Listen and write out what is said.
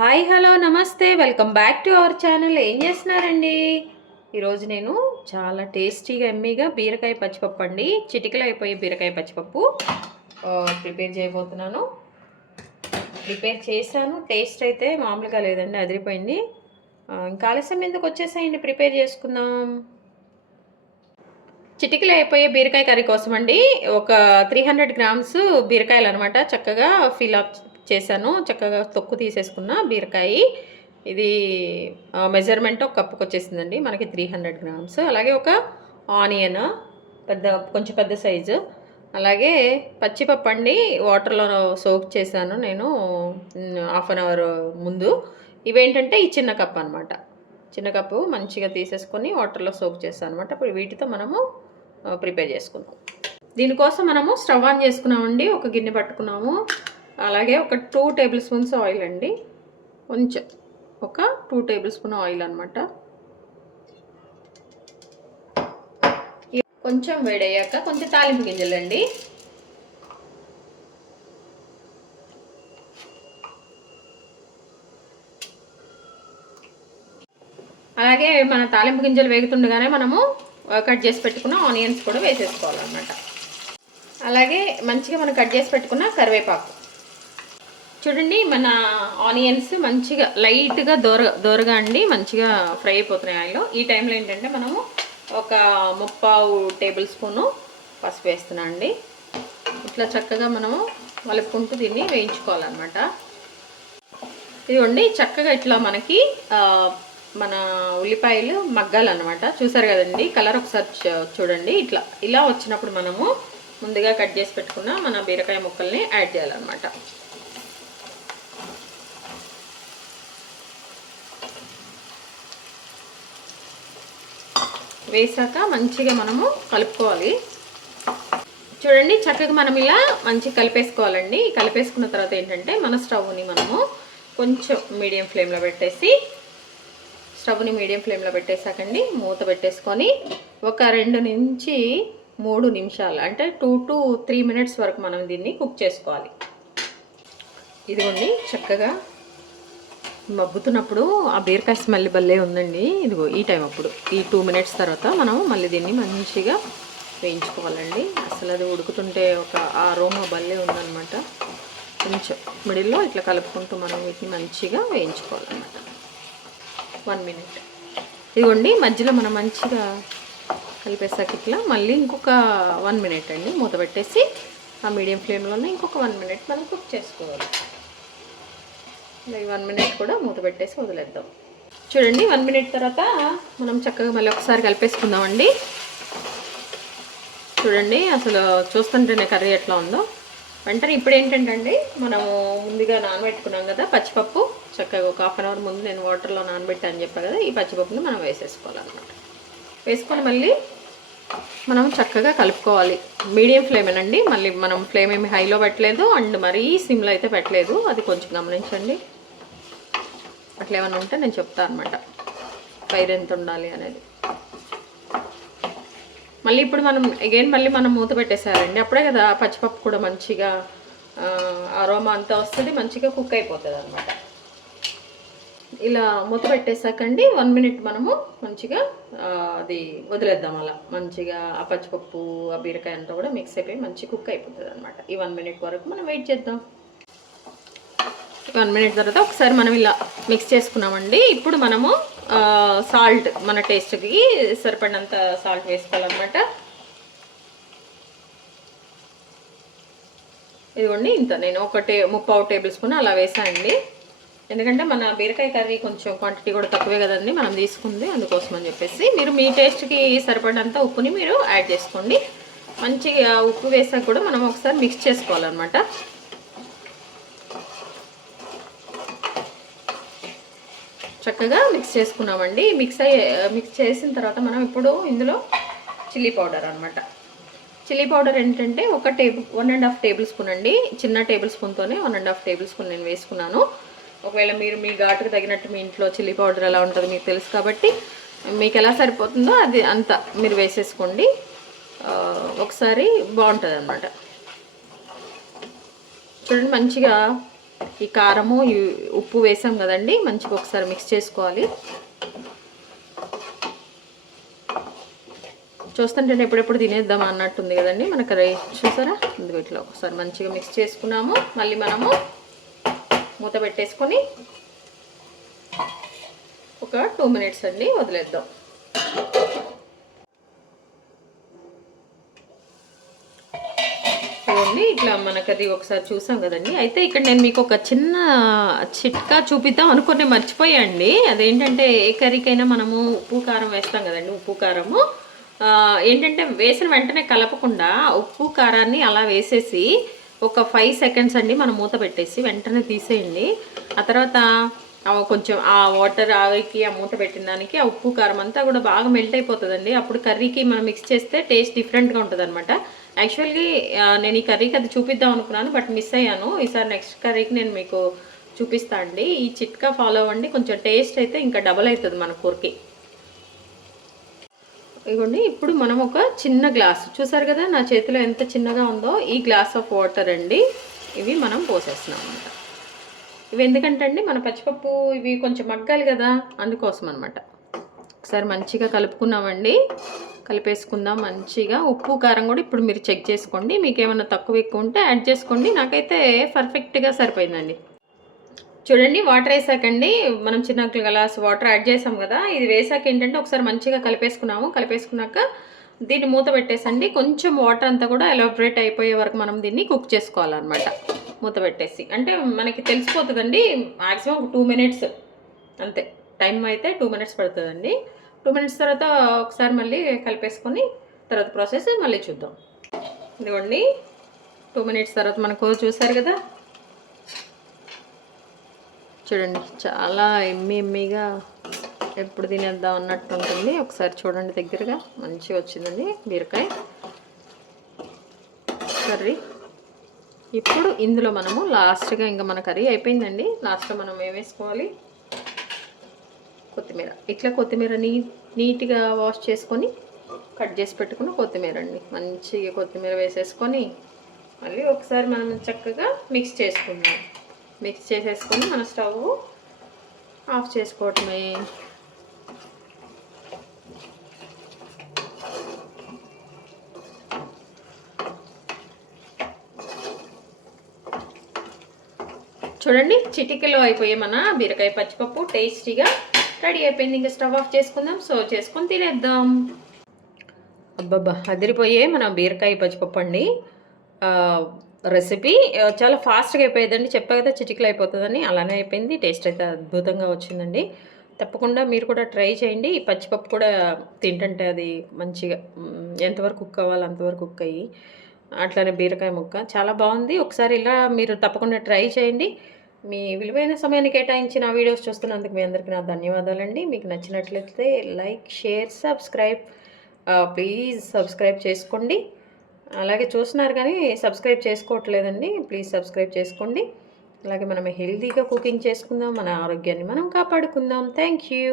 Hi hello నమస్తే welcome back to our channel. ఏం చేస్తున్నారండి? ఈరోజు నేను చాలా టేస్టీగా ఎమ్మీగా బీరకాయ పచ్చిపప్పు అండి, చిటికలు అయిపోయే బీరకాయ పచ్చిపప్పు ప్రిపేర్ చేయబోతున్నాను. ప్రిపేర్ చేశాను, టేస్ట్ అయితే మామూలుగా లేదండి, అదిరిపోయింది. ఇంకా ఆలస్యం ఎందుకు, వచ్చేసేయండి ప్రిపేర్ చేసుకుందాం. చిటికలు అయిపోయే బీరకాయ కర్రీ కోసం అండి ఒక 300 గ్రామ్స్ బీరకాయలు అనమాట చక్కగా ఫిల్ అప్ చేశాను. చక్కగా తొక్కు తీసేసుకున్న బీరకాయ ఇది మెజర్మెంట్ ఒక కప్పుకి వచ్చేసిందండి మనకి 300 గ్రామ్స్. అలాగే ఒక ఆనియన్ కొంచెం పెద్ద సైజు, అలాగే పచ్చిపప్పు అండి వాటర్లో సోక్ చేశాను నేను హాఫ్ అన్ అవర్ ముందు. ఇవేంటంటే ఈ చిన్న కప్ అనమాట, చిన్న కప్పు మంచిగా తీసేసుకొని వాటర్లో సోక్ చేస్తాను అనమాట. ఇప్పుడు వీటితో మనము ప్రిపేర్ చేసుకుందాం. దీనికోసం మనము స్టవ్ ఆన్ చేసుకున్నామండి, ఒక గిన్నె పట్టుకున్నాము. అలాగే ఒక 2 టేబుల్ స్పూన్స్ ఆయిల్ అండి, కొంచెం ఒక 2 టేబుల్ స్పూన్ ఆయిల్ అనమాట. కొంచెం వేడయ్యాక కొంచెం తాలింపు గింజలండి, అలాగే మన తాలింపు గింజలు వేగుతుండగానే మనము కట్ చేసి పెట్టుకున్న ఆనియన్స్ కూడా వేసేసుకోవాలన్నమాట. అలాగే మంచిగా మనం కట్ చేసి పెట్టుకున్న కరివేపాకు. చూడండి మన ఆనియన్స్ మంచిగా లైట్గా దోరగా అండి మంచిగా ఫ్రై అయిపోతున్నాయి ఆయిల్లో. ఈ టైంలో ఏంటంటే మనము ఒక 3/4 టేబుల్ స్పూను పసుపు వేస్తున్నా అండి. ఇట్లా చక్కగా మనము కలుపుకుంటూ దీన్ని వేయించుకోవాలన్నమాట. ఇదిగోండి చక్కగా ఇట్లా మనకి మన ఉల్లిపాయలు మగ్గాలన్నమాట. చూసారు కదండి కలర్, ఒకసారి చూడండి. ఇలా వచ్చినప్పుడు మనము ముందుగా కట్ చేసి పెట్టుకున్న మన బీరకాయ ముక్కల్ని యాడ్ చేయాలన్నమాట. వేసాక మంచిగా మనము కలుపుకోవాలి. చూడండి చక్కగా మనం ఇలా మంచిగా కలిపేసుకోవాలండి. కలిపేసుకున్న తర్వాత ఏంటంటే మన స్టవ్ని మనము కొంచెం మీడియం ఫ్లేమ్లో పెట్టేసాకండి మూత పెట్టేసుకొని ఒక 2 నుంచి 3 నిమిషాలు అంటే 2 to 3 మినిట్స్ వరకు మనం దీన్ని కుక్ చేసుకోవాలి. ఇదిగోండి చక్కగా మగ్గుతున్నప్పుడు ఆ బీరకాయ స్మెల్ భలే ఉందండి. ఇదిగో ఈ టైం అప్పుడు ఈ 2 మినిట్స్ తర్వాత మనం మళ్ళీ దీన్ని మంచిగా వేయించుకోవాలండి. అసలు అది ఉడుకుతుంటే ఒక అరోమా భలే ఉందన్నమాట. కొంచెం మిడిల్లో ఇట్లా కలుపుకుంటూ మనం వీటిని మంచిగా వేయించుకోవాలన్నమాట. 1 మినిట్. ఇదిగోండి మధ్యలో మనం మంచిగా కలిపేసాక ఇట్లా మళ్ళీ ఇంకొక 1 మినిట్ అండి మూత పెట్టేసి ఆ మీడియం ఫ్లేమ్లోనే ఇంకొక 1 మినిట్ మనం కుక్ చేసుకోవాలి. ఈ 1 మినిట్ కూడా మూత పెట్టేసి వదిలేద్దాం. చూడండి 1 మినిట్ తర్వాత మనం చక్కగా మళ్ళీ ఒకసారి కలిపేసుకుందామండి. చూడండి అసలు చూస్తుంటేనే కర్రీ ఎట్లా ఉందో. వెంటనే ఇప్పుడు ఏంటంటే అండి మనము ముందుగా నానబెట్టుకున్నాం కదా పచ్చిపప్పు, చక్కగా ఒక హాఫ్ అన్ అవర్ ముందు నేను వాటర్లో నానబెట్టాను చెప్పా కదా, ఈ పచ్చిపప్పుని మనం వేసేసుకోవాలన్నమాట. వేసుకొని మళ్ళీ మనం చక్కగా కలుపుకోవాలి. మీడియం ఫ్లేమేనండి, మళ్ళీ మనం ఫ్లేమ్ ఏమి హైలో పెట్టలేదు అండ్ మరీ సిమ్లో అయితే పెట్టలేదు, అది కొంచెం గమనించండి. అట్లా ఏమైనా ఉంటే నేను చెప్తాను అనమాట ఫైర్ ఎంత ఉండాలి అనేది. మళ్ళీ ఇప్పుడు మనం మళ్ళీ మనం మూత పెట్టేసేయాలండి. అప్పుడే కదా పచ్చిపప్పు కూడా మంచిగా అరోమా అంతా వస్తుంది, మంచిగా కుక్ అయిపోతుంది అనమాట. ఇలా మూత పెట్టేసాకండి 1 మినిట్ మనము మంచిగా అది వదిలేద్దాం. అలా మంచిగా ఆ పచ్చిపప్పు ఆ బీరకాయ అంతా కూడా మిక్స్ అయిపోయి మంచి కుక్ అయిపోతుంది అనమాట. ఈ 1 మినిట్ వరకు మనం వెయిట్ చేద్దాం. 1 మినిట్ తర్వాత ఒకసారి మనం ఇలా మిక్స్ చేసుకున్నామండి. ఇప్పుడు మనము సాల్ట్ మన టేస్ట్కి సరిపడినంత సాల్ట్ వేసుకోవాలన్నమాట. ఇదిగోండి ఇంత నేను 3/4 టేబుల్ స్పూన్ అలా వేసానండి. ఎందుకంటే మన బీరకాయ కర్రీ కొంచెం క్వాంటిటీ కూడా తక్కువే కదండి మనం తీసుకుంది, అందుకోసం అని చెప్పేసి మీరు మీ టేస్ట్కి సరిపడినంత ఉప్పుని మీరు యాడ్ చేసుకోండి. మంచిగా ఉప్పు వేసాక కూడా మనం ఒకసారి మిక్స్ చేసుకోవాలన్నమాట. చక్కగా మిక్స్ చేసుకున్నామండి. మిక్స్ చేసిన తర్వాత మనం ఇప్పుడు ఇందులో చిల్లీ పౌడర్ అనమాట. చిల్లీ పౌడర్ ఏంటంటే 1.5 టేబుల్ స్పూన్ అండి, చిన్న టేబుల్ స్పూన్తోనే 1.5 టేబుల్ స్పూన్ నేను వేసుకున్నాను. ఒకవేళ మీరు మీ ఘాటుకు తగినట్టు మీ ఇంట్లో చిల్లీ పౌడర్ ఎలా ఉంటుందో మీకు తెలుసు కాబట్టి మీకు ఎలా సరిపోతుందో అది అంత మీరు వేసేసుకోండి. ఒకసారి బాగుంటుంది అన్నమాట. చూడండి మంచిగా ఈ కారము ఈ ఉప్పు వేసాం కదండి, మంచిగా ఒకసారి మిక్స్ చేసుకోవాలి. చూస్తుంటే ఎప్పుడెప్పుడు తినేద్దాం అన్నట్టుంది కదండి మన కర్రీ. చూసారా, ఇందులో ఇట్లా ఒకసారి మంచిగా మిక్స్ చేసుకున్నాము. మళ్ళీ మనము మూత పెట్టేసుకొని ఒక 2 మినిట్స్ అండి వదిలేద్దాం. ఇట్లా మనకు అది ఒకసారి చూసాం కదండి. అయితే ఇక్కడ నేను మీకు ఒక చిన్న చిట్కా చూపిద్దాం అనుకుని మర్చిపోయాండి. అదేంటంటే ఏ కర్రీకైనా మనము ఉప్పు కారం వేస్తాం కదండి. ఉప్పు కారము ఏంటంటే వేసిన వెంటనే కలపకుండా ఉప్పు కారాన్ని అలా వేసేసి ఒక 5 సెకండ్స్ అండి మనం మూత పెట్టేసి వెంటనే తీసేయండి. ఆ తర్వాత కొంచెం ఆ వాటర్ ఆవిరికి ఆ మూత పెట్టిన దానికి ఆ ఉప్పు కారం అంతా కూడా బాగా మెల్ట్ అయిపోతుందండి. అప్పుడు కర్రీకి మనం మిక్స్ చేస్తే టేస్ట్ డిఫరెంట్గా ఉంటుంది అనమాట. యాక్చువల్లీ నేను ఈ కర్రీకి అది చూపిద్దాం అనుకున్నాను, బట్ మిస్ అయ్యాను. ఈసారి నెక్స్ట్ కర్రీకి నేను మీకు చూపిస్తా అండి. ఈ చిట్కా ఫాలో అవ్వండి, కొంచెం టేస్ట్ అయితే ఇంకా డబల్ అవుతుంది మన కూరకి. ఇదిగోండి, ఇప్పుడు మనం ఒక చిన్న గ్లాస్, చూసారు కదా నా చేతిలో ఎంత చిన్నగా ఉందో, ఈ గ్లాస్ ఆఫ్ వాటర్ అండి ఇవి మనం పోసేస్తున్నాం అనమాట. ఇవి ఎందుకంటే అండి మన పచ్చిపప్పు ఇవి కొంచెం మగ్గాలి కదా, అందుకోసం అనమాట. ఒకసారి మంచిగా కలుపుకున్నామండి. కలిపేసుకుందాం మంచిగా. ఉప్పు కారం కూడా ఇప్పుడు మీరు చెక్ చేసుకోండి, మీకు ఏమైనా తక్కువ ఎక్కువ ఉంటే యాడ్ చేసుకోండి. నాకైతే పర్ఫెక్ట్గా సరిపోయిందండి. చూడండి, వాటర్ వేసాకండి మనం చిన్న గ్లాస్ వాటర్ యాడ్ చేసాం కదా, ఇది వేసాక ఏంటంటే ఒకసారి మంచిగా కలిపేసుకున్నాము. కలిపేసుకున్నాక దీన్ని మూత పెట్టేసండి. కొంచెం వాటర్ అంతా కూడా ఎలాబరేట్ అయిపోయే వరకు మనం దీన్ని కుక్ చేసుకోవాలన్నమాట. మూత పెట్టేసి అంటే మనకి తెలిసిపోతుందండి. మ్యాక్సిమం 2 మినిట్స్ అంతే, టైం అయితే 2 మినిట్స్ పడుతుందండి. 2 మినిట్స్ తర్వాత ఒకసారి మళ్ళీ కలిపేసుకొని తర్వాత ప్రాసెస్ మళ్ళీ చూద్దాం. ఇదిగోండి, 2 మినిట్స్ తర్వాత మనకు చూసారు కదా, చూడండి చాలా ఎమ్మీగా ఎప్పుడు తినేద్దాం అన్నట్టు ఉంటుంది. ఒకసారి చూడండి దగ్గరగా, మంచిగా వచ్చిందండి బీరకాయ కర్రీ. ఇప్పుడు ఇందులో మనము లాస్ట్గా ఇంకా మన కర్రీ అయిపోయిందండి. లాస్ట్లో మనం ఏం వేసుకోవాలి, కొత్తిమీర. ఇట్లా కొత్తిమీర నీట్గా వాష్ చేసుకొని కట్ చేసి పెట్టుకుని కొత్తిమీర అండి, మంచిగా కొత్తిమీర వేసేసుకొని మళ్ళీ ఒకసారి మనం చక్కగా మిక్స్ చేసుకుందాం. మిక్స్ చేసేసుకొని మన స్టవ్ ఆఫ్ చేసుకోవటమే. చూడండి, చిటికెలో అయిపోయే మన బీరకాయ పచ్చిపప్పు టేస్టీగా రెడీ అయిపోయింది. ఇంకా స్టవ్ ఆఫ్ చేసుకుందాం, సర్వ్ చేసుకొని తినేద్దాం. అబ్బబ్బా, అదిరిపోయే మన బీరకాయ పచ్చిపప్పు అండి రెసిపీ. చాలా ఫాస్ట్గా అయిపోయేదండి, చెప్పా కదా చిటికలో అయిపోతుందని. అలానే అయిపోయింది. టేస్ట్ అయితే అద్భుతంగా వచ్చిందండి. తప్పకుండా మీరు కూడా ట్రై చేయండి. ఈ పచ్చిపప్పు కూడా తింటుంటే అది మంచిగా ఎంతవరకు కుక్ అవ్వాలి అంతవరకు కుక్ అయ్యి, అట్లానే బీరకాయ ముక్క చాలా బాగుంది. ఒకసారి ఇలా మీరు తప్పకుండా ట్రై చేయండి. మీ విలువైన సమయాన్ని కేటాయించి నా వీడియోస్ చూస్తున్నందుకు మీ అందరికీ నా ధన్యవాదాలండి. మీకు నచ్చినట్లయితే like, share, subscribe, please subscribe చేసుకోండి. అలాగే చూస్తున్నారు కానీ సబ్స్క్రైబ్ చేసుకోవట్లేదండి, ప్లీజ్ సబ్స్క్రైబ్ చేసుకోండి. అలాగే మనం హెల్తీగా కుకింగ్ చేసుకుందాం, మన ఆరోగ్యాన్ని మనం కాపాడుకుందాం. Thank you.